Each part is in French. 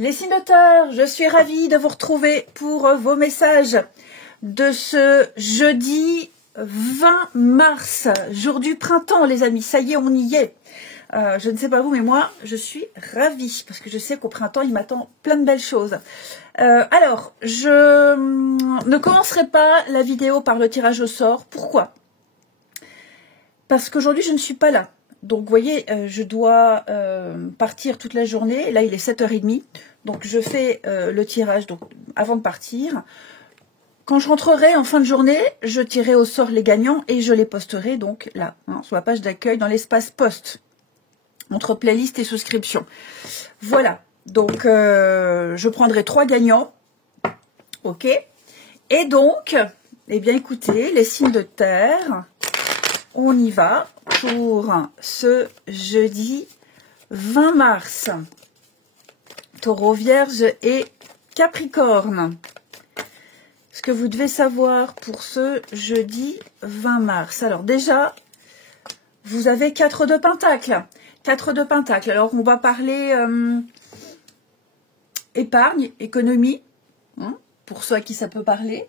Les signes de terre, je suis ravie de vous retrouver pour vos messages de ce jeudi 20 mars, jour du printemps les amis, ça y est, on y est. Je ne sais pas vous, mais moi, je suis ravie parce que je sais qu'au printemps, il m'attend plein de belles choses. Alors, je ne commencerai pas la vidéo par le tirage au sort. Pourquoi? Parce qu'aujourd'hui, je ne suis pas là. Donc, vous voyez, je dois partir toute la journée. Là, il est 7h30. Donc, je fais le tirage donc, avant de partir. Quand je rentrerai en fin de journée, je tirerai au sort les gagnants et je les posterai donc là, hein, sur la page d'accueil dans l'espace post, entre playlist et souscription. Voilà. Donc, je prendrai 3 gagnants. OK. Et donc, eh bien, écoutez, les signes de terre, on y va pour ce jeudi 20 mars. Taureau, Vierge et Capricorne. Ce que vous devez savoir pour ce jeudi 20 mars. Alors déjà, vous avez 4 de Pentacle. 4 de Pentacle. Alors, on va parler épargne, économie, hein, pour ceux à qui ça peut parler.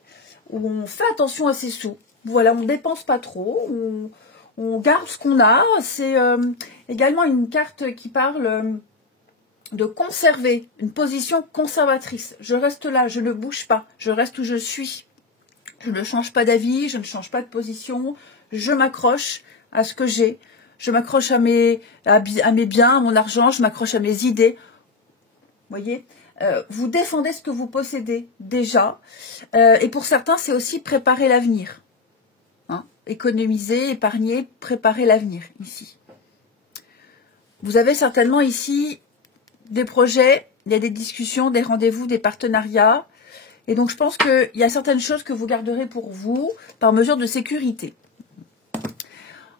Où on fait attention à ses sous. Voilà, on ne dépense pas trop. On garde ce qu'on a. C'est également une carte qui parle de conserver une position conservatrice. Je reste là, je ne bouge pas. Je reste où je suis. Je ne change pas d'avis, je ne change pas de position. Je m'accroche à ce que j'ai. Je m'accroche à mes biens, à mon argent. Je m'accroche à mes idées. Vous voyez, vous défendez ce que vous possédez déjà. Et pour certains, c'est aussi préparer l'avenir. Hein, économiser, épargner, préparer l'avenir ici. Vous avez certainement ici des projets, il y a des discussions, des rendez-vous, des partenariats. Et donc, je pense qu'il y a certaines choses que vous garderez pour vous par mesure de sécurité.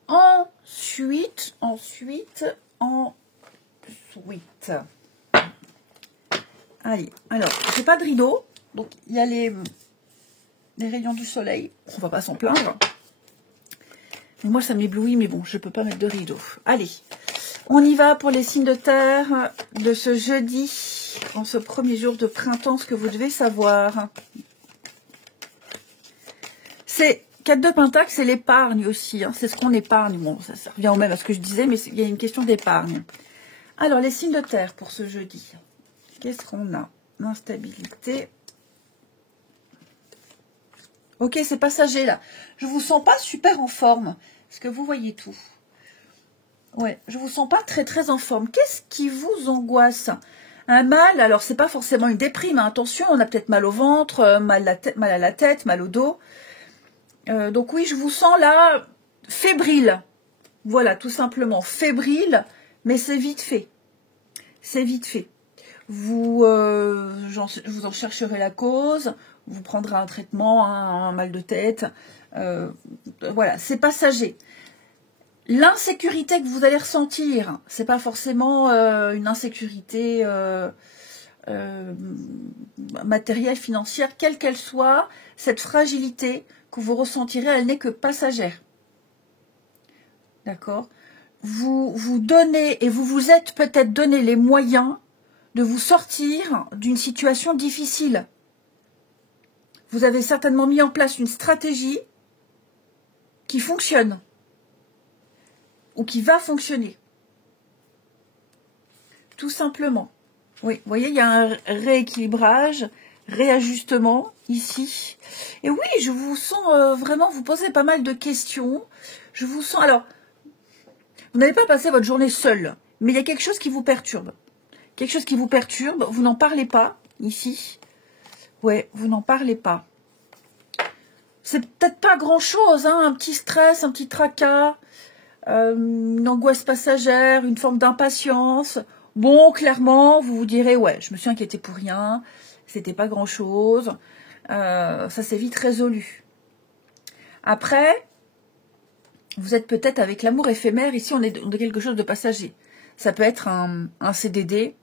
Ensuite. Allez, alors, j'ai pas de rideau. Donc, il y a les rayons du soleil. On va pas s'en plaindre. Mais moi, ça m'éblouit, mais bon, je peux pas mettre de rideau. Allez. On y va pour les signes de terre de ce jeudi, en ce premier jour de printemps, ce que vous devez savoir. C'est 4 de Pentacle, c'est l'épargne aussi, hein, c'est ce qu'on épargne. Bon, ça revient au même à ce que je disais, mais il y a une question d'épargne. Alors, les signes de terre pour ce jeudi. Qu'est-ce qu'on a? L'instabilité. Ok, c'est passager là. Je vous sens pas super en forme, parce que vous voyez tout. Ouais, je vous sens pas très en forme. Qu'est-ce qui vous angoisse? Un mal, alors c'est pas forcément une déprime, hein. Attention, on a peut-être mal au ventre, mal à la tête, mal au dos. Donc oui, je vous sens là fébrile. Voilà, tout simplement fébrile, mais c'est vite fait. C'est vite fait. Vous en chercherez la cause, vous prendrez un traitement, un mal de tête. Voilà, c'est passager. L'insécurité que vous allez ressentir, c'est pas forcément une insécurité matérielle, financière, quelle qu'elle soit. Cette fragilité que vous ressentirez, elle n'est que passagère. D'accord? Vous vous donnez et vous vous êtes peut-être donné les moyens de vous sortir d'une situation difficile. Vous avez certainement mis en place une stratégie qui fonctionne. Ou qui va fonctionner. Tout simplement. Oui, vous voyez, il y a un rééquilibrage, réajustement ici. Et oui, je vous sens vraiment, vous posez pas mal de questions. Je vous sens, alors, vous n'allez pas passer votre journée seule, mais il y a quelque chose qui vous perturbe. Quelque chose qui vous perturbe, vous n'en parlez pas, ici. Ouais, vous n'en parlez pas. C'est peut-être pas grand-chose, hein, un petit stress, un petit tracas. Une angoisse passagère, une forme d'impatience. Bon, clairement, vous vous direz, ouais, je me suis inquiétée pour rien, c'était pas grand-chose, ça s'est vite résolu. Après, vous êtes peut-être avec l'amour éphémère, ici on est de quelque chose de passager. Ça peut être un CDD,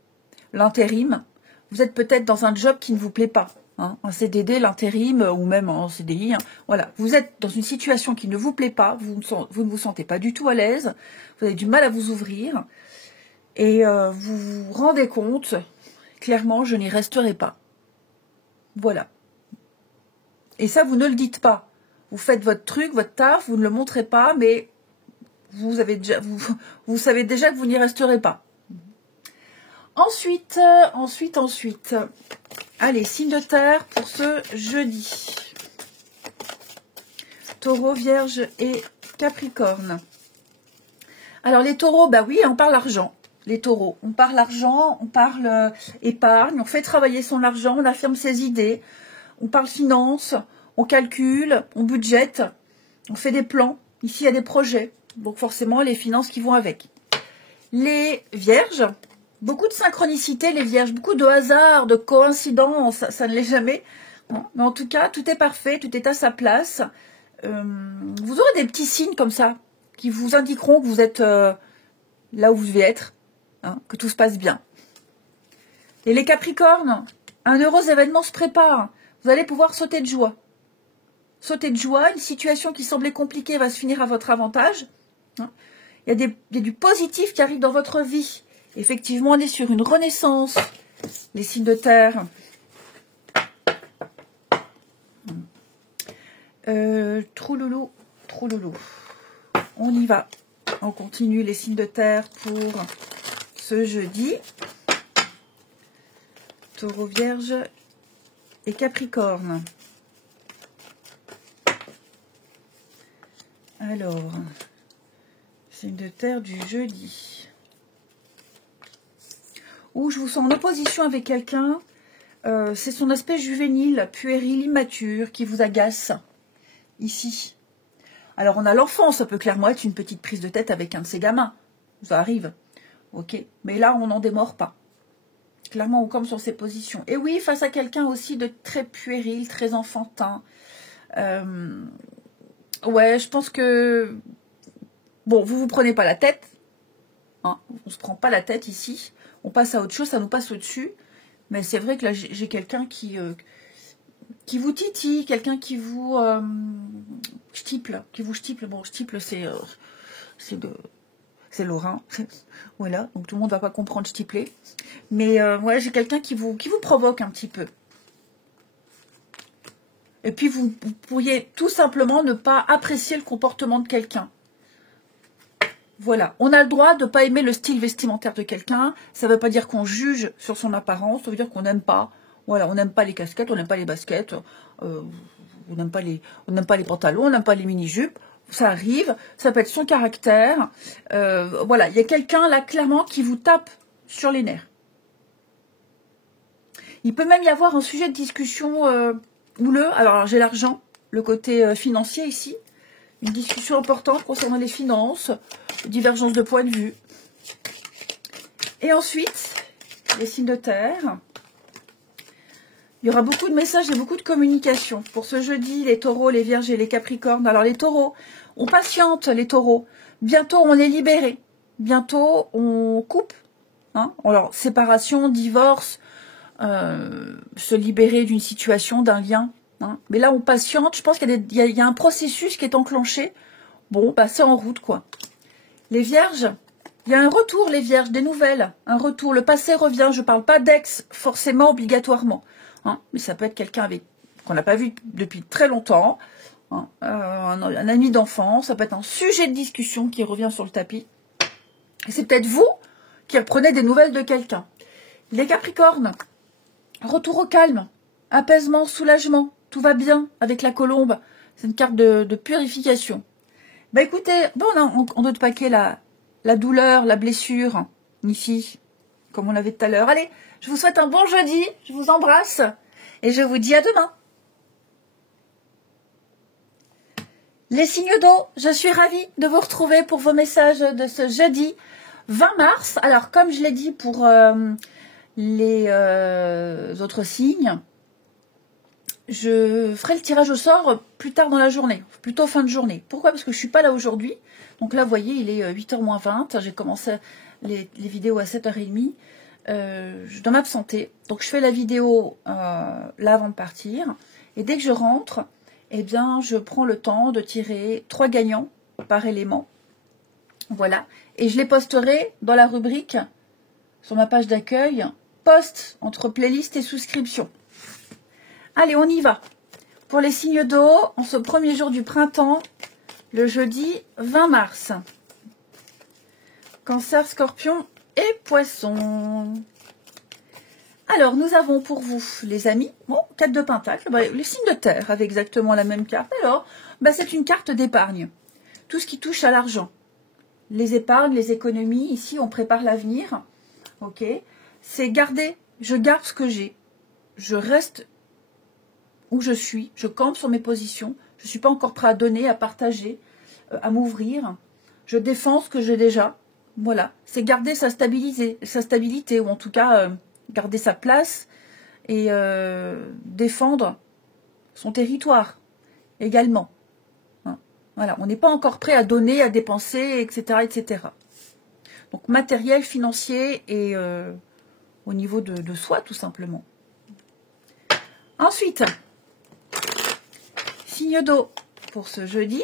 l'intérim, vous êtes peut-être dans un job qui ne vous plaît pas. Hein, un CDD, l'intérim ou même en CDI, hein, voilà, vous êtes dans une situation qui ne vous plaît pas, vous ne vous sentez pas du tout à l'aise, vous avez du mal à vous ouvrir et vous vous rendez compte clairement, je n'y resterai pas. Voilà. Et ça, vous ne le dites pas. Vous faites votre truc, votre taf, vous ne le montrez pas, mais vous savez déjà que vous n'y resterez pas. Ensuite, allez, signe de terre pour ce jeudi. Taureau, Vierge et Capricorne. Alors les taureaux, bah oui, on parle argent. Les taureaux, on parle argent, on parle épargne, on fait travailler son argent, on affirme ses idées, on parle finance, on calcule, on budgète, on fait des plans. Ici, il y a des projets, donc forcément les finances qui vont avec. Les vierges, beaucoup de synchronicité, les vierges, beaucoup de hasard, de coïncidence, ça ne l'est jamais. Mais en tout cas, tout est parfait, tout est à sa place. Vous aurez des petits signes comme ça qui vous indiqueront que vous êtes là où vous devez être, hein, que tout se passe bien. Et les Capricornes, un heureux événement se prépare. Vous allez pouvoir sauter de joie. Sauter de joie, une situation qui semblait compliquée va se finir à votre avantage. Hein. Il y a du positif qui arrive dans votre vie. Effectivement, on est sur une renaissance. Les signes de terre. Trouloulou, trouloulou. On y va. On continue les signes de terre pour ce jeudi. Taureau, Vierge et Capricorne. Alors, signe de terre du jeudi. Où je vous sens en opposition avec quelqu'un. C'est son aspect juvénile, puéril, immature qui vous agace. Ici. Alors, on a l'enfant, ça peut clairement être une petite prise de tête avec un de ses gamins. Ça arrive. Ok. Mais là, on n'en démord pas. Clairement, on comme sur ses positions. Et oui, face à quelqu'un aussi de très puéril, très enfantin. Ouais, je pense que... Bon, vous prenez pas la tête. Hein, on se prend pas la tête ici. On passe à autre chose, ça nous passe au-dessus. Mais c'est vrai que là, j'ai quelqu'un qui vous titille, quelqu'un qui vous stiple, Bon, stiple, c'est lorrain. Voilà, donc tout le monde va pas comprendre stipler. Mais ouais, j'ai quelqu'un qui vous provoque un petit peu. Et puis, vous pourriez tout simplement ne pas apprécier le comportement de quelqu'un. Voilà, on a le droit de ne pas aimer le style vestimentaire de quelqu'un. Ça ne veut pas dire qu'on juge sur son apparence, ça veut dire qu'on n'aime pas. Voilà, on n'aime pas les casquettes, on n'aime pas les baskets, on n'aime pas les pantalons, on n'aime pas les mini-jupes. Ça arrive, ça peut être son caractère. Voilà, il y a quelqu'un là clairement qui vous tape sur les nerfs. Il peut même y avoir un sujet de discussion houleux. Alors j'ai l'argent, le côté financier ici. Une discussion importante concernant les finances, divergence de point de vue. Et ensuite, les signes de terre. Il y aura beaucoup de messages et beaucoup de communication. Pour ce jeudi, les taureaux, les vierges et les capricornes. Alors les taureaux, on patiente les taureaux. Bientôt, on est libéré. Bientôt, on coupe. Hein, alors, séparation, divorce, se libérer d'une situation, d'un lien. Hein. Mais là, on patiente. Je pense qu'il y a un processus qui est enclenché. Bon, bah, c'est en route, quoi. Les vierges, il y a un retour, les vierges, des nouvelles. Un retour. Le passé revient. Je ne parle pas d'ex, forcément, obligatoirement. Hein. Mais ça peut être quelqu'un qu'on n'a pas vu depuis très longtemps. Hein. Un ami d'enfance. Ça peut être un sujet de discussion qui revient sur le tapis. Et c'est peut-être vous qui reprenez des nouvelles de quelqu'un. Les capricornes, retour au calme. Apaisement, soulagement. Tout va bien avec la colombe. C'est une carte de purification. Bah écoutez, bon, on a de paquet la douleur, la blessure, ici, comme on l'avait tout à l'heure. Allez, je vous souhaite un bon jeudi, je vous embrasse et je vous dis à demain. Les signes d'eau, je suis ravie de vous retrouver pour vos messages de ce jeudi 20 mars. Alors, comme je l'ai dit pour les autres signes, je ferai le tirage au sort plus tard dans la journée, plutôt fin de journée. Pourquoi? Parce que je ne suis pas là aujourd'hui. Donc là, vous voyez, il est 8h moins 20. J'ai commencé les vidéos à 7h30. Je dois m'absenter. Donc je fais la vidéo là avant de partir. Et dès que je rentre, eh bien, je prends le temps de tirer 3 gagnants par élément. Voilà. Et je les posterai dans la rubrique sur ma page d'accueil poste entre playlist et souscription. Allez, on y va. Pour les signes d'eau, en ce premier jour du printemps, le jeudi 20 mars. Cancer, Scorpion et Poisson. Alors, nous avons pour vous, les amis, bon, 4 de Pentacle, les signes de terre avec exactement la même carte. Alors, c'est une carte d'épargne. Tout ce qui touche à l'argent. Les épargnes, les économies, ici, on prépare l'avenir. Ok, c'est garder, je garde ce que j'ai. Je reste où je suis, je campe sur mes positions. Je ne suis pas encore prêt à donner, à partager, à m'ouvrir. Je défends ce que j'ai déjà. Voilà, c'est garder sa stabilité, ou en tout cas garder sa place et défendre son territoire également. Hein. Voilà, on n'est pas encore prêt à donner, à dépenser, etc., etc. Donc matériel, financier et au niveau de soi, tout simplement. Ensuite, signe d'eau pour ce jeudi.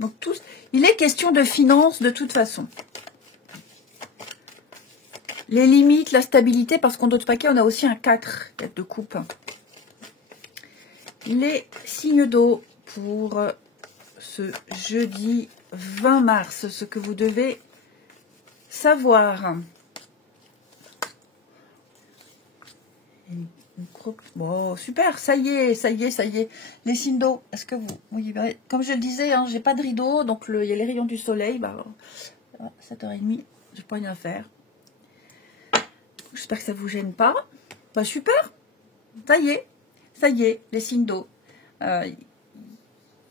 Donc il est question de finances de toute façon. Les limites, la stabilité, parce qu'en d'autres paquets, on a aussi un 4 de coupe. Les signes d'eau pour ce jeudi 20 mars, ce que vous devez savoir. Bon, super, ça y est, ça y est, ça y est. Les signes d'eau, est-ce que vous... Oui, comme je le disais, hein, j'ai pas de rideau, donc il y a les rayons du soleil. 7h30, j'ai pas rien à faire. J'espère que ça vous gêne pas. Super, ça y est, les signes d'eau. Il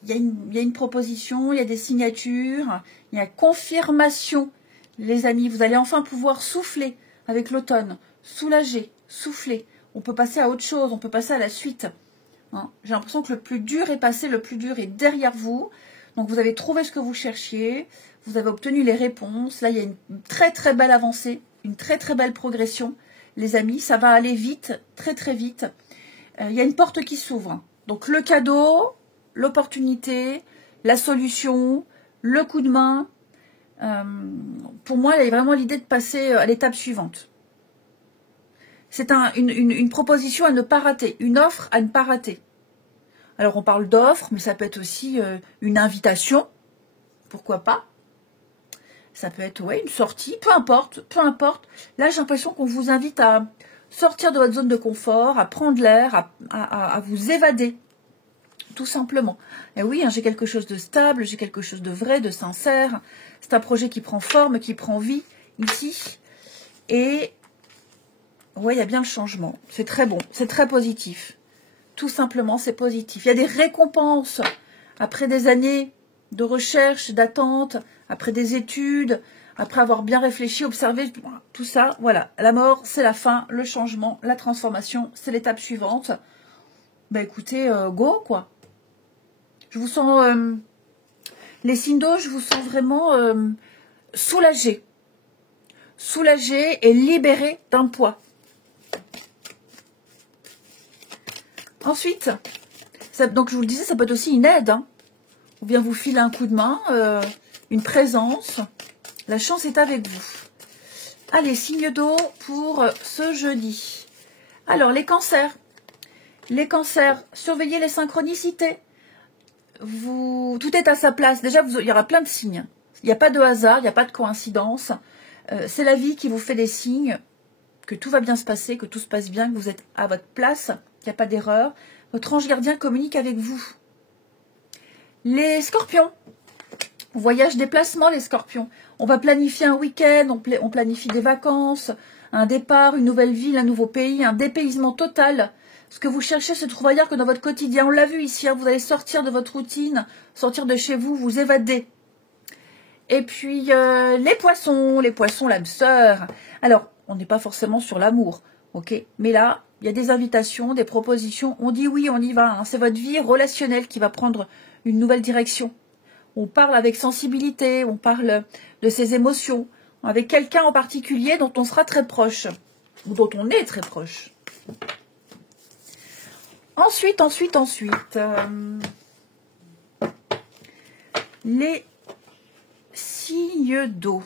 y a une proposition, il y a des signatures, il y a confirmation. Les amis, vous allez enfin pouvoir souffler avec l'automne, soulager, souffler. On peut passer à autre chose, on peut passer à la suite. Hein. J'ai l'impression que le plus dur est passé, le plus dur est derrière vous. Donc vous avez trouvé ce que vous cherchiez, vous avez obtenu les réponses. Là, il y a une très très belle avancée, une très très belle progression. Les amis, ça va aller vite, très très vite. Il y a une porte qui s'ouvre. Donc le cadeau, l'opportunité, la solution, le coup de main. Pour moi, il y a vraiment l'idée de passer à l'étape suivante. C'est une proposition à ne pas rater, une offre à ne pas rater. Alors on parle d'offre, mais ça peut être aussi une invitation, pourquoi pas. Ça peut être une sortie, peu importe, peu importe. Là j'ai l'impression qu'on vous invite à sortir de votre zone de confort, à prendre l'air, à vous évader, tout simplement. Et oui, hein, j'ai quelque chose de stable, j'ai quelque chose de vrai, de sincère. C'est un projet qui prend forme, qui prend vie ici. Et ouais, il y a bien le changement. C'est très bon, c'est très positif. Tout simplement, c'est positif. Il y a des récompenses après des années de recherche, d'attente, après des études, après avoir bien réfléchi, observé, tout ça. Voilà, la mort, c'est la fin, le changement, la transformation, c'est l'étape suivante. Écoutez, go, quoi. Je vous sens, les signes d'eau, je vous sens vraiment soulagés. Soulagés et libérés d'un poids. Ensuite, donc je vous le disais, ça peut être aussi une aide. Hein. Ou bien vous filer un coup de main, une présence. La chance est avec vous. Allez, signe d'eau pour ce jeudi. Alors, les cancers. Les cancers, surveillez les synchronicités. Tout est à sa place. Déjà, il y aura plein de signes. Il n'y a pas de hasard, il n'y a pas de coïncidence. C'est la vie qui vous fait des signes que tout va bien se passer, que tout se passe bien, que vous êtes à votre place, qu'il n'y a pas d'erreur. Votre ange gardien communique avec vous. Les scorpions. Voyage, déplacement, les scorpions. On va planifier un week-end, on planifie des vacances, un départ, une nouvelle ville, un nouveau pays, un dépaysement total. Ce que vous cherchez se trouve ailleurs que dans votre quotidien. On l'a vu ici, hein, vous allez sortir de votre routine, sortir de chez vous, vous évader. Et puis, les poissons, l'âme sœur. Alors, on n'est pas forcément sur l'amour, ok? Mais là, il y a des invitations, des propositions. On dit oui, on y va. Hein. C'est votre vie relationnelle qui va prendre une nouvelle direction. On parle avec sensibilité, on parle de ses émotions, avec quelqu'un en particulier dont on sera très proche, ou dont on est très proche. Ensuite, les signes d'eau.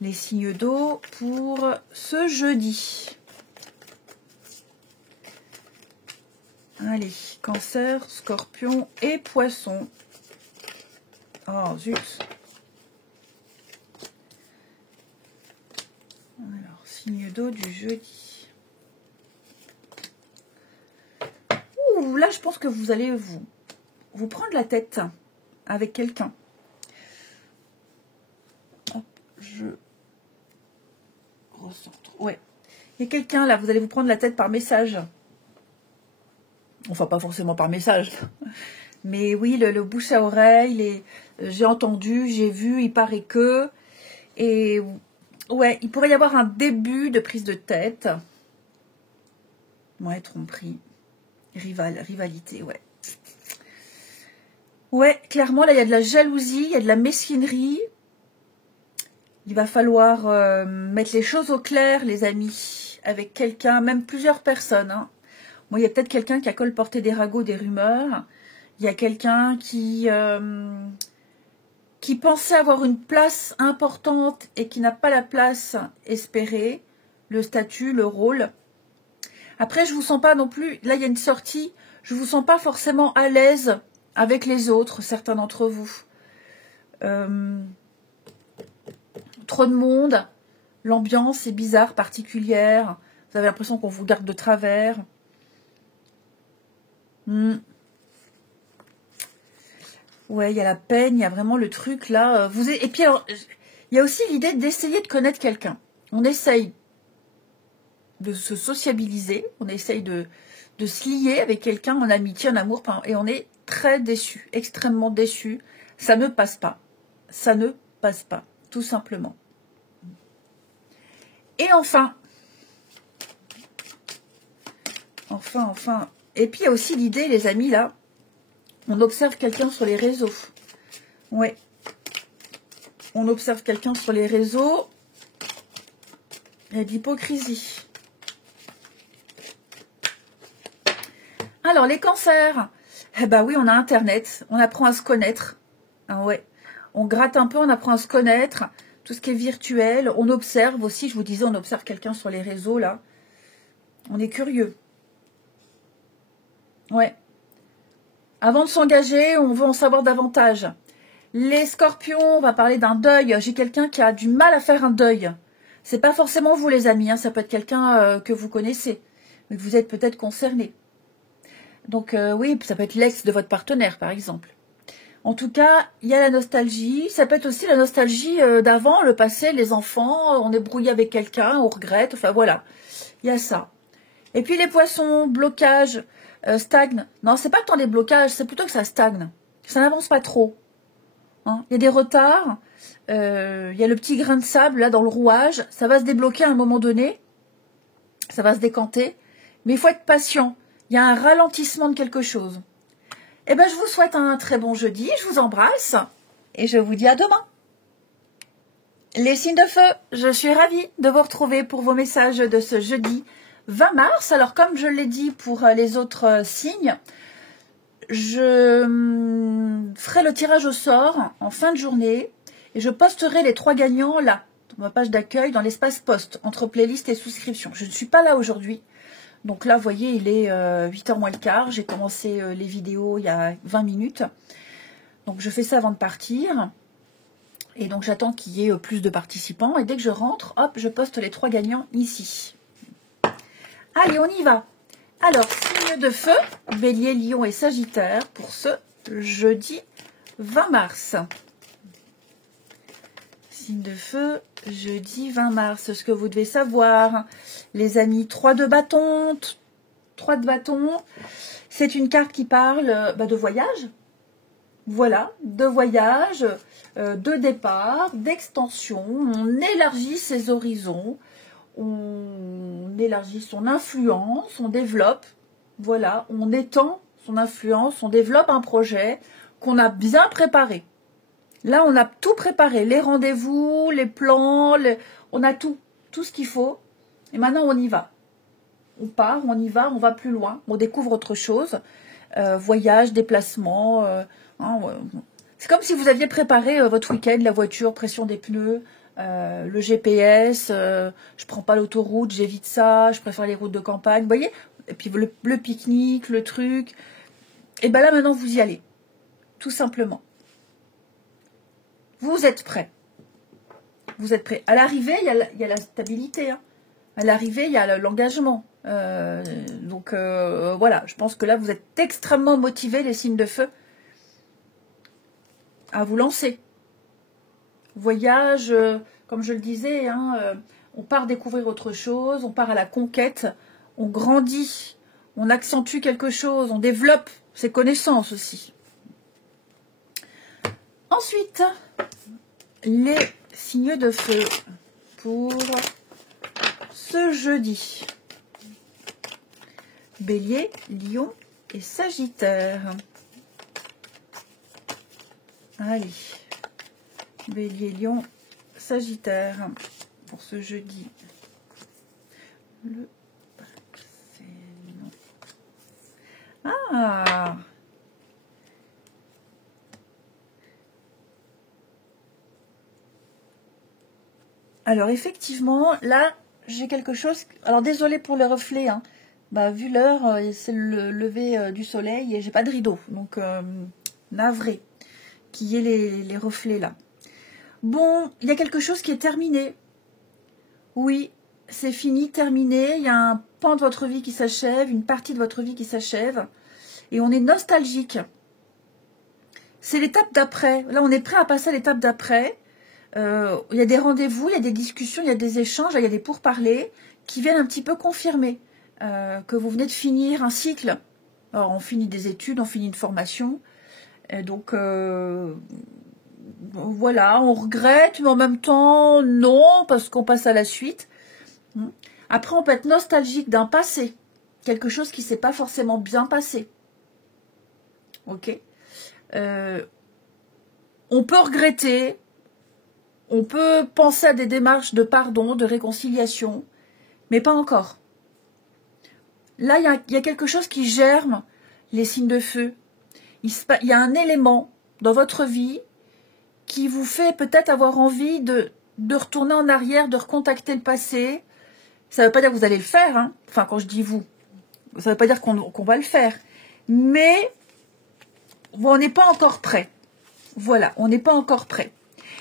Les signes d'eau pour ce jeudi. Allez, Cancer, Scorpion et Poisson. Oh, zut. Alors, signe d'eau du jeudi. Ouh, là, je pense que vous allez vous prendre la tête avec quelqu'un. Hop, je recentre. Ouais. Il y a quelqu'un, là, vous allez vous prendre la tête par message. Enfin, pas forcément par message. Mais oui, le bouche à oreille, j'ai entendu, j'ai vu, il paraît que... Et ouais, il pourrait y avoir un début de prise de tête. Ouais, tromperie. Rivalité, ouais. Ouais, clairement, là, il y a de la jalousie, il y a de la mesquinerie. Il va falloir mettre les choses au clair, les amis, avec quelqu'un, même plusieurs personnes. Hein. Bon, il y a peut-être quelqu'un qui a colporté des ragots, des rumeurs. Il y a quelqu'un qui pensait avoir une place importante et qui n'a pas la place espérée, le statut, le rôle. Après, je vous sens pas non plus, là il y a une sortie, je vous sens pas forcément à l'aise avec les autres, certains d'entre vous. Trop de monde, l'ambiance est bizarre, particulière, vous avez l'impression qu'on vous garde de travers. Ouais, il y a la peine, il y a vraiment le truc là. Et puis alors, il y a aussi l'idée d'essayer de connaître quelqu'un. On essaye de se sociabiliser, on essaye de se lier avec quelqu'un en amitié, en amour, et on est très déçu, extrêmement déçu. Ça ne passe pas. Ça ne passe pas, tout simplement. Et enfin. Et puis il y a aussi l'idée, les amis, là. On observe quelqu'un sur les réseaux. Ouais. On observe quelqu'un sur les réseaux. Il y a de l'hypocrisie. Alors, les cancers. Eh ben oui, on a Internet. On apprend à se connaître. Ah ouais. On gratte un peu, on apprend à se connaître. Tout ce qui est virtuel. On observe aussi, je vous disais, on observe quelqu'un sur les réseaux, là. On est curieux. Ouais. Avant de s'engager, on veut en savoir davantage. Les scorpions, on va parler d'un deuil. J'ai quelqu'un qui a du mal à faire un deuil. C'est pas forcément vous, les amis. Hein. Ça peut être quelqu'un que vous connaissez. Mais que vous êtes peut-être concerné. Donc oui, ça peut être l'ex de votre partenaire, par exemple. En tout cas, il y a la nostalgie. Ça peut être aussi la nostalgie d'avant, le passé, les enfants. On est brouillé avec quelqu'un, on regrette. Enfin voilà, il y a ça. Et puis les poissons, blocage, stagne. Non, c'est pas tant les blocages, c'est plutôt que ça stagne. Ça n'avance pas trop. Hein. Il y a des retards. Il y a le petit grain de sable là dans le rouage. Ça va se débloquer à un moment donné. Ça va se décanter. Mais il faut être patient. Il y a un ralentissement de quelque chose. Eh bien, je vous souhaite un très bon jeudi. Je vous embrasse. Et je vous dis à demain. Les signes de feu, je suis ravie de vous retrouver pour vos messages de ce jeudi 20 mars. Alors, comme je l'ai dit pour les autres signes, je ferai le tirage au sort en fin de journée et je posterai les 3 gagnants là, dans ma page d'accueil, dans l'espace post, entre playlist et souscription. Je ne suis pas là aujourd'hui. Donc là, vous voyez, il est 8h moins le quart. J'ai commencé les vidéos il y a 20 minutes. Donc, je fais ça avant de partir. Et donc, j'attends qu'il y ait plus de participants. Et dès que je rentre, hop, je poste les 3 gagnants ici. Allez, on y va. Alors, signe de feu, Bélier, Lion et Sagittaire pour ce jeudi 20 mars. Signe de feu, jeudi 20 mars. Ce que vous devez savoir, les amis, 3 de bâton. 3 de bâton, c'est une carte qui parle de voyage. Voilà, de voyage, de départ, d'extension. On élargit ses horizons, on élargit son influence, on développe. Voilà, on étend son influence, on développe un projet qu'on a bien préparé. Là, on a tout préparé, les rendez-vous, les plans, on a tout ce qu'il faut. Et maintenant, on y va. On part, on y va, on va plus loin, on découvre autre chose. Voyage, déplacement. C'est comme si vous aviez préparé votre week-end, la voiture, pression des pneus, le GPS, je prends pas l'autoroute, j'évite ça, je préfère les routes de campagne, vous voyez. Et puis le pique-nique, le truc. Et bien là, maintenant, vous y allez. Tout simplement. Vous êtes prêts. Vous êtes prêts. À l'arrivée, il y a la stabilité. Hein. À l'arrivée, il y a l'engagement. Donc, voilà. Je pense que là, vous êtes extrêmement motivés, les signes de feu, à vous lancer. Voyage, comme je le disais, hein, on part découvrir autre chose, on part à la conquête, on grandit, on accentue quelque chose, on développe ses connaissances aussi. Ensuite, les signes de feu pour ce jeudi. Bélier, Lion et Sagittaire. Allez. Bélier, Lion, Sagittaire pour ce jeudi. Ah! Alors effectivement, là, j'ai quelque chose... Alors désolé pour le reflet, hein. Bah, vu l'heure, c'est le lever du soleil et j'ai pas de rideau. Donc, navré qu'il y ait les reflets là. Bon, il y a quelque chose qui est terminé. Oui, c'est fini, terminé. Il y a un pan de votre vie qui s'achève, une partie de votre vie qui s'achève. Et on est nostalgique. C'est l'étape d'après. Là, on est prêt à passer à l'étape d'après. Il y a des rendez-vous, il y a des discussions, il y a des échanges, il y a des pourparlers qui viennent un petit peu confirmer que vous venez de finir un cycle. Alors, on finit des études, on finit une formation. Et donc, voilà, on regrette, mais en même temps, non, parce qu'on passe à la suite. Après, on peut être nostalgique d'un passé, quelque chose qui ne s'est pas forcément bien passé. Ok. On peut regretter, on peut penser à des démarches de pardon, de réconciliation, mais pas encore. Là, il y a quelque chose qui germe, les signes de feu. Il y a un élément dans votre vie qui vous fait peut-être avoir envie de retourner en arrière, de recontacter le passé. Ça ne veut pas dire que vous allez le faire, hein. Enfin, quand je dis vous, ça ne veut pas dire qu'on va le faire. Mais on n'est pas encore prêt. Voilà, on n'est pas encore prêt.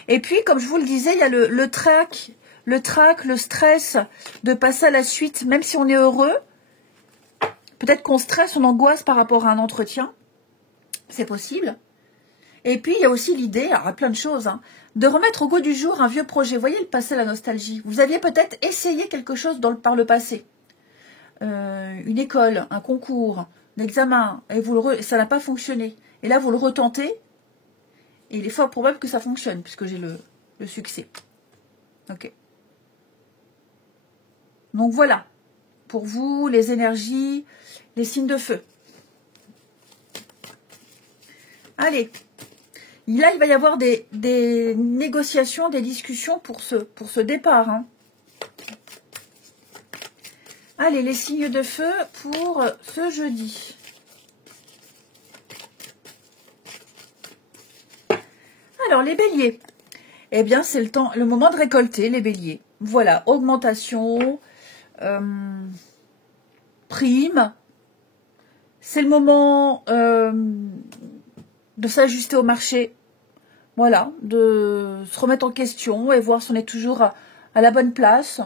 Et puis, comme je vous le disais, il y a le trac, le stress de passer à la suite, même si on est heureux. Peut-être qu'on stresse, on angoisse par rapport à un entretien. C'est possible. Et puis, il y a aussi l'idée, alors il y a plein de choses, hein, de remettre au goût du jour un vieux projet. Vous voyez, le passé, la nostalgie. Vous aviez peut-être essayé quelque chose par le passé. Une école, un concours, un examen, et ça n'a pas fonctionné. Et là, vous le retentez, et il est fort probable que ça fonctionne, puisque j'ai le succès. Ok. Donc voilà, pour vous, les énergies, les signes de feu. Allez. Là, il va y avoir des négociations, des discussions pour ce départ. Hein. Allez, les signes de feu pour ce jeudi. Alors, les béliers. Eh bien, c'est le moment de récolter, les béliers. Voilà, augmentation, prime. C'est le moment de s'ajuster au marché. Voilà, de se remettre en question et voir si on est toujours à la bonne place.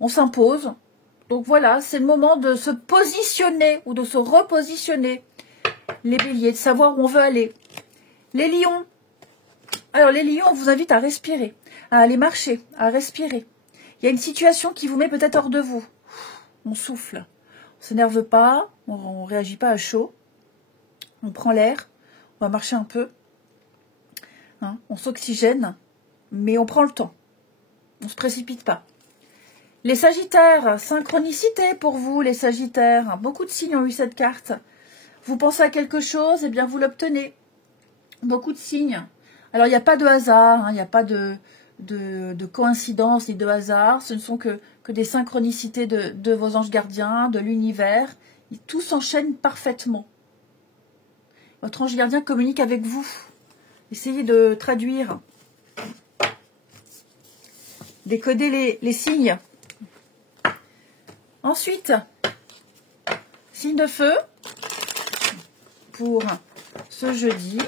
On s'impose. Donc voilà, c'est le moment de se positionner ou de se repositionner. Les béliers, de savoir où on veut aller. Les lions. Alors les lions, on vous invite à respirer, à aller marcher, à respirer. Il y a une situation qui vous met peut-être hors de vous. On souffle. On ne s'énerve pas, on ne réagit pas à chaud. On prend l'air, on va marcher un peu. Hein, on s'oxygène, mais on prend le temps. On ne se précipite pas. Les sagittaires, synchronicité pour vous, les sagittaires. Beaucoup de signes ont eu cette carte. Vous pensez à quelque chose, eh bien vous l'obtenez. Beaucoup de signes. Alors il n'y a pas de hasard, hein, il n'y a pas de coïncidence ni de hasard. Ce ne sont que des synchronicités de vos anges gardiens, de l'univers. Tout s'enchaîne parfaitement. Votre ange gardien communique avec vous. Essayez de traduire. décoder les signes. Ensuite, signe de feu pour ce jeudi.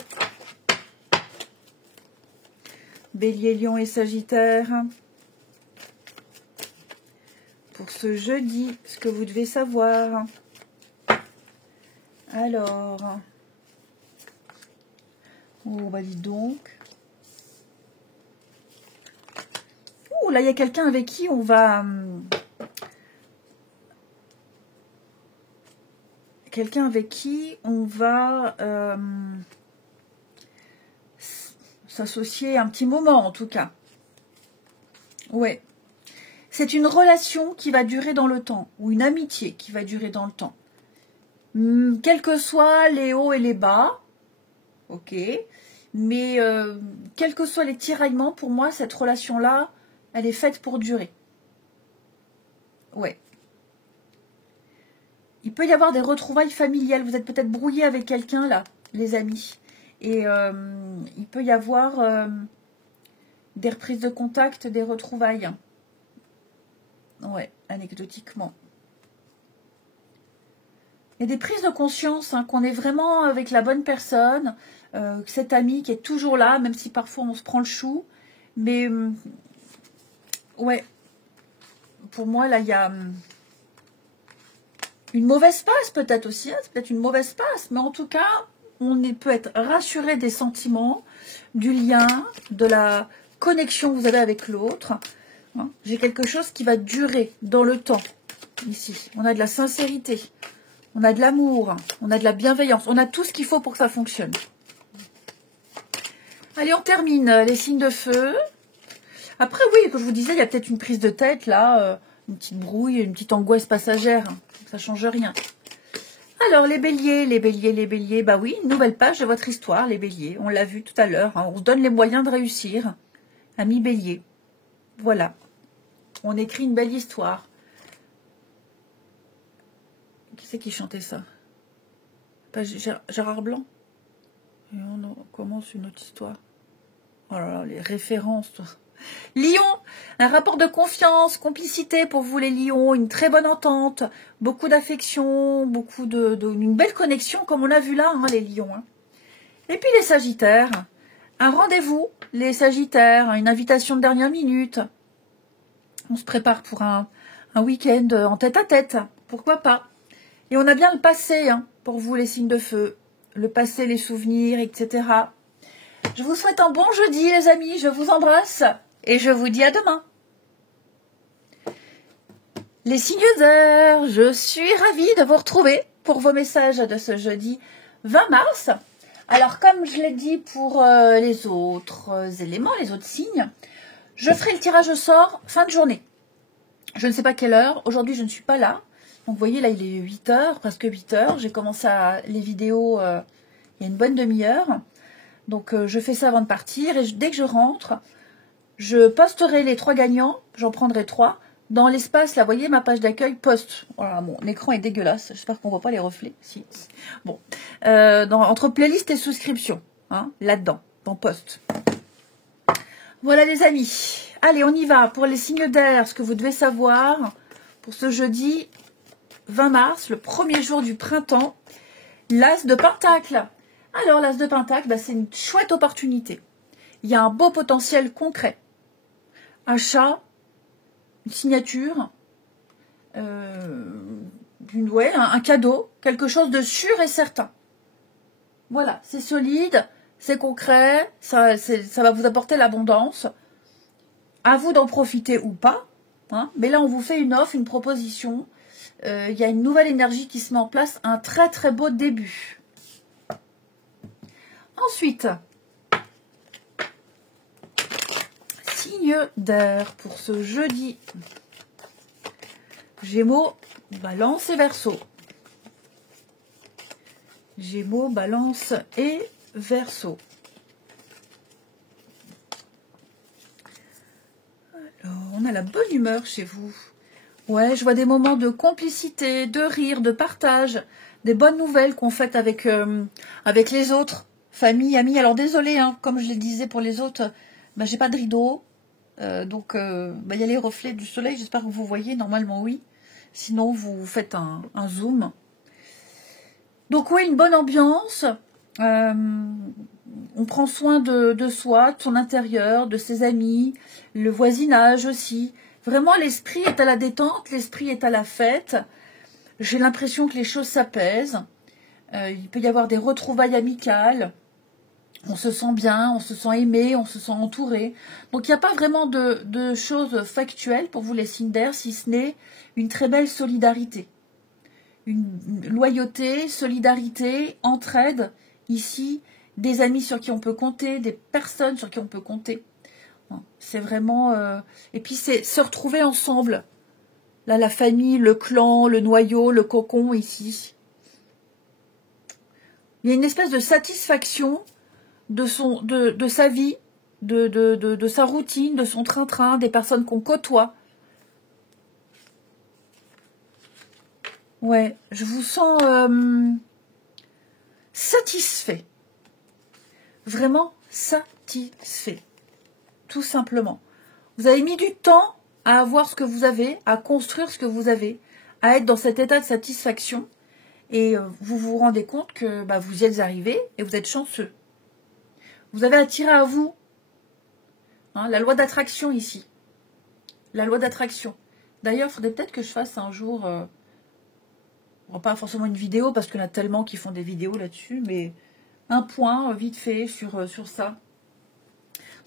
Bélier, Lion et Sagittaire. Pour ce jeudi, ce que vous devez savoir. Alors, oh bah dis donc. Ouh, là il y a quelqu'un avec qui on va... Quelqu'un avec qui on va s'associer un petit moment en tout cas. Ouais. C'est une relation qui va durer dans le temps, ou une amitié qui va durer dans le temps. Quels que soient les hauts et les bas, ok, mais quels que soient les tiraillements, pour moi, cette relation-là, elle est faite pour durer. Ouais. Il peut y avoir des retrouvailles familiales. Vous êtes peut-être brouillé avec quelqu'un, là, les amis. Et il peut y avoir des reprises de contact, des retrouvailles. Ouais, anecdotiquement. Il y a des prises de conscience hein, qu'on est vraiment avec la bonne personne, cet ami qui est toujours là, même si parfois on se prend le chou. Mais, ouais, pour moi, là, il y a une mauvaise passe peut-être aussi. Hein, c'est peut-être une mauvaise passe, mais en tout cas, peut être rassuré des sentiments, du lien, de la connexion que vous avez avec l'autre. Hein, j'ai quelque chose qui va durer dans le temps, ici. On a de la sincérité. On a de l'amour, on a de la bienveillance, on a tout ce qu'il faut pour que ça fonctionne. Allez, on termine les signes de feu. Après, oui, comme je vous disais, il y a peut-être une prise de tête, là, une petite brouille, une petite angoisse passagère. Ça ne change rien. Alors, les béliers, bah oui, une nouvelle page de votre histoire, les béliers. On l'a vu tout à l'heure, hein, on se donne les moyens de réussir. Amis bélier, voilà. On écrit une belle histoire. Qui c'est qui chantait ça? Pas Gérard Blanc. Et on commence une autre histoire. Oh là là, les références. Lion, un rapport de confiance, complicité pour vous les lions, une très bonne entente, beaucoup d'affection, beaucoup une belle connexion comme on a vu là, hein, les lions. Hein. Et puis les sagittaires, un rendez-vous, les sagittaires, une invitation de dernière minute. On se prépare pour un week-end en tête-à-tête, pourquoi pas. Et on a bien le passé, hein, pour vous les signes de feu. Le passé, les souvenirs, etc. Je vous souhaite un bon jeudi, les amis. Je vous embrasse et je vous dis à demain. Les signes d'air, je suis ravie de vous retrouver pour vos messages de ce jeudi 20 mars. Alors, comme je l'ai dit pour les autres éléments, les autres signes, je ferai le tirage au sort fin de journée. Je ne sais pas quelle heure. Aujourd'hui, je ne suis pas là. Donc, vous voyez, là, il est 8h, presque 8h. J'ai commencé les vidéos il y a une bonne demi-heure. Donc, je fais ça avant de partir. Et dès que je rentre, je posterai les 3 gagnants. J'en prendrai 3. Dans l'espace, là, vous voyez, ma page d'accueil, poste. Voilà, mon écran est dégueulasse. J'espère qu'on ne voit pas les reflets. Si. Bon. Entre playlist et souscription. Hein, là-dedans, dans poste. Voilà, les amis. Allez, on y va. Pour les signes d'air, ce que vous devez savoir pour ce jeudi 20 mars, le premier jour du printemps, l'as de Pentacle. Alors, l'as de Pentacle, bah, c'est une chouette opportunité. Il y a un beau potentiel concret. Achat, une signature, un cadeau, quelque chose de sûr et certain. Voilà, c'est solide, c'est concret, ça va vous apporter l'abondance. À vous d'en profiter ou pas. Hein, mais là, on vous fait une offre, une proposition. Il y a une nouvelle énergie qui se met en place, un très très beau début. Ensuite, signe d'air pour ce jeudi. Gémeaux, Balance et Verseau. Gémeaux, Balance et Verseau. Alors, on a la bonne humeur chez vous. Ouais, je vois des moments de complicité, de rire, de partage, des bonnes nouvelles qu'on fait avec les autres, famille, amis. Alors désolé, hein, comme je le disais pour les autres, bah, j'ai pas de rideau, Donc, il y a les reflets du soleil. J'espère que vous voyez. Normalement, oui. Sinon, vous faites un zoom. Donc, oui, une bonne ambiance. On prend soin de soi, de son intérieur, de ses amis, le voisinage aussi. Vraiment, l'esprit est à la détente, l'esprit est à la fête. J'ai l'impression que les choses s'apaisent. Il peut y avoir des retrouvailles amicales. On se sent bien, on se sent aimé, on se sent entouré. Donc, il n'y a pas vraiment de choses factuelles pour vous les signes d'air, si ce n'est une très belle solidarité. Une loyauté, solidarité, entraide, ici, des amis sur qui on peut compter, des personnes sur qui on peut compter. C'est vraiment... Et puis, c'est se retrouver ensemble. Là, la famille, le clan, le noyau, le cocon, ici. Il y a une espèce de satisfaction de sa vie, de sa routine, de son train-train, des personnes qu'on côtoie. Ouais, je vous sens satisfait. Vraiment satisfait. Tout simplement. Vous avez mis du temps à avoir ce que vous avez, à construire ce que vous avez, à être dans cet état de satisfaction. Et vous vous rendez compte que vous y êtes arrivé et vous êtes chanceux. Vous avez attiré à vous la loi d'attraction ici. La loi d'attraction. D'ailleurs, il faudrait peut-être que je fasse un jour, pas forcément une vidéo, parce qu'il y en a tellement qui font des vidéos là-dessus, mais un point vite fait sur ça.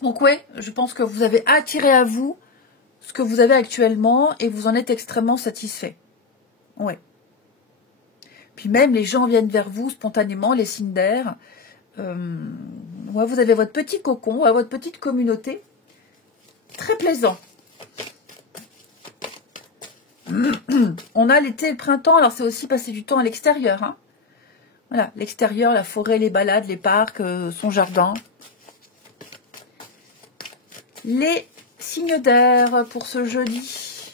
Donc ouais, je pense que vous avez attiré à vous ce que vous avez actuellement et vous en êtes extrêmement satisfait. Ouais. Puis même les gens viennent vers vous spontanément, les signes d'air. Ouais, vous avez votre petit cocon, votre petite communauté. Très plaisant. On a l'été et le printemps, alors c'est aussi passer du temps à l'extérieur. Hein. Voilà, l'extérieur, la forêt, les balades, les parcs, son jardin. Les signes d'air pour ce jeudi.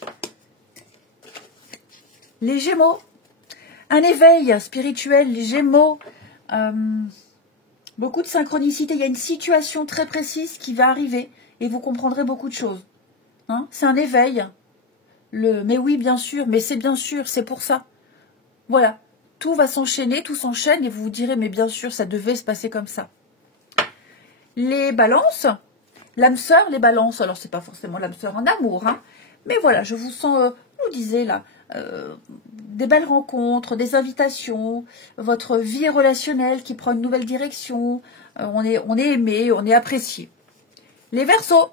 Les Gémeaux. Un éveil spirituel, les Gémeaux. Beaucoup de synchronicité. Il y a une situation très précise qui va arriver et vous comprendrez beaucoup de choses. Hein, c'est un éveil. Mais oui, bien sûr, mais c'est bien sûr, c'est pour ça. Voilà. Tout va s'enchaîner, tout s'enchaîne et vous vous direz, mais bien sûr, ça devait se passer comme ça. Les balances. L'âme sœur, les balances. Alors, c'est pas forcément l'âme sœur en amour, hein. Mais voilà, je vous sens, je vous disais là, des belles rencontres, des invitations, votre vie relationnelle qui prend une nouvelle direction, on est aimé, on est apprécié. Les Verseaux,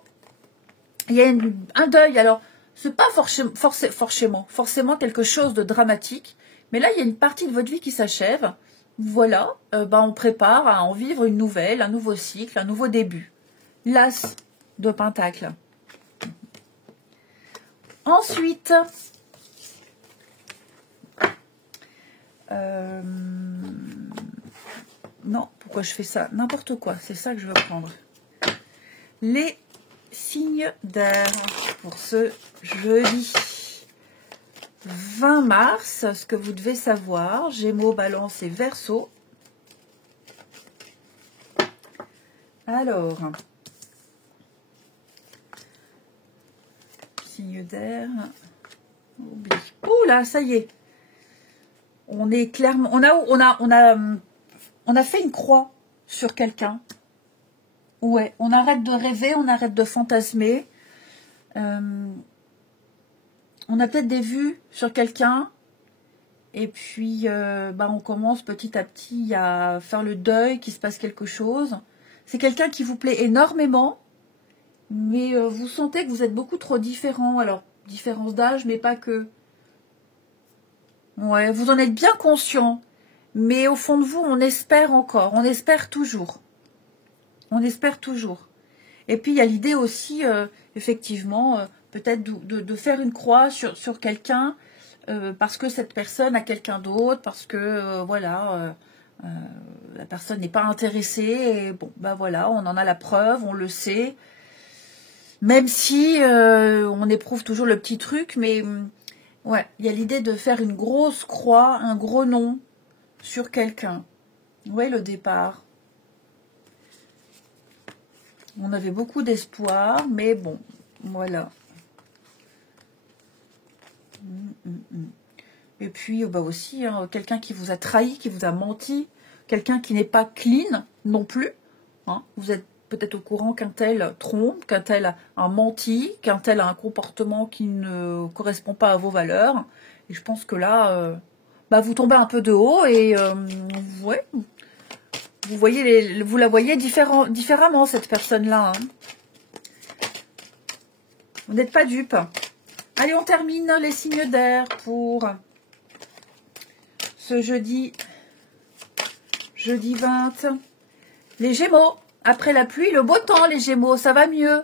il y a un deuil, alors c'est pas forcément quelque chose de dramatique, mais là il y a une partie de votre vie qui s'achève, voilà, on prépare à en vivre une nouvelle, un nouveau cycle, un nouveau début. L'As de Pentacle. Ensuite, non, pourquoi je fais ça? N'importe quoi, c'est ça que je veux prendre. Les signes d'air pour ce jeudi 20 mars, ce que vous devez savoir, Gémeaux, Balance et Verseau. Alors, signe d'air, oublie. Oh là, ça y est. On est clairement, on a fait une croix sur quelqu'un. Ouais, on arrête de rêver, on arrête de fantasmer. On a peut-être des vues sur quelqu'un. Et puis, on commence petit à petit à faire le deuil, qu'il se passe quelque chose. C'est quelqu'un qui vous plaît énormément. Mais vous sentez que vous êtes beaucoup trop différents. Alors, différence d'âge, mais pas que. Ouais, vous en êtes bien conscient. Mais au fond de vous, on espère encore. On espère toujours. On espère toujours. Et puis, il y a l'idée aussi, effectivement, peut-être de faire une croix sur quelqu'un parce que cette personne a quelqu'un d'autre, parce que, la personne n'est pas intéressée. Et bon, voilà, on en a la preuve, on le sait. Même si on éprouve toujours le petit truc, mais ouais, il y a l'idée de faire une grosse croix, un gros nom sur quelqu'un. Ouais, le départ. On avait beaucoup d'espoir, mais bon, Voilà. Et puis bah aussi, hein, quelqu'un qui vous a trahi, qui vous a menti, quelqu'un qui n'est pas clean non plus. Hein. Vous êtes peut-être au courant qu'un tel trompe, qu'un tel a menti, qu'un tel a un comportement qui ne correspond pas à vos valeurs. Et je pense que là, bah, vous tombez un peu de haut et ouais, vous la voyez différemment, cette personne-là. Hein. Vous n'êtes pas dupe. Allez, on termine les signes d'air pour ce jeudi 20. Les Gémeaux. Après la pluie, le beau temps, les Gémeaux, ça va mieux.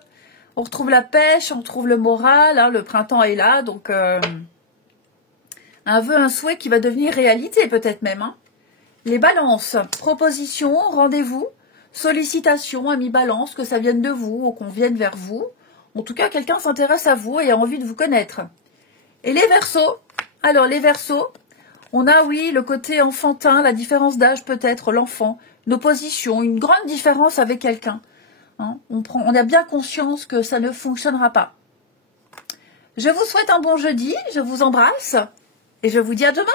On retrouve la pêche, on retrouve le moral. Hein, le printemps est là, donc un vœu, un souhait qui va devenir réalité peut-être même. Hein. Les balances. Propositions, rendez-vous, sollicitations, amis balance, que ça vienne de vous ou qu'on vienne vers vous. En tout cas, quelqu'un s'intéresse à vous et a envie de vous connaître. Et les Verseaux. Alors, les Verseaux, on a, oui, le côté enfantin, la différence d'âge peut-être, l'enfant, une opposition, une grande différence avec quelqu'un. Hein, on a bien conscience que ça ne fonctionnera pas. Je vous souhaite un bon jeudi, je vous embrasse et je vous dis à demain.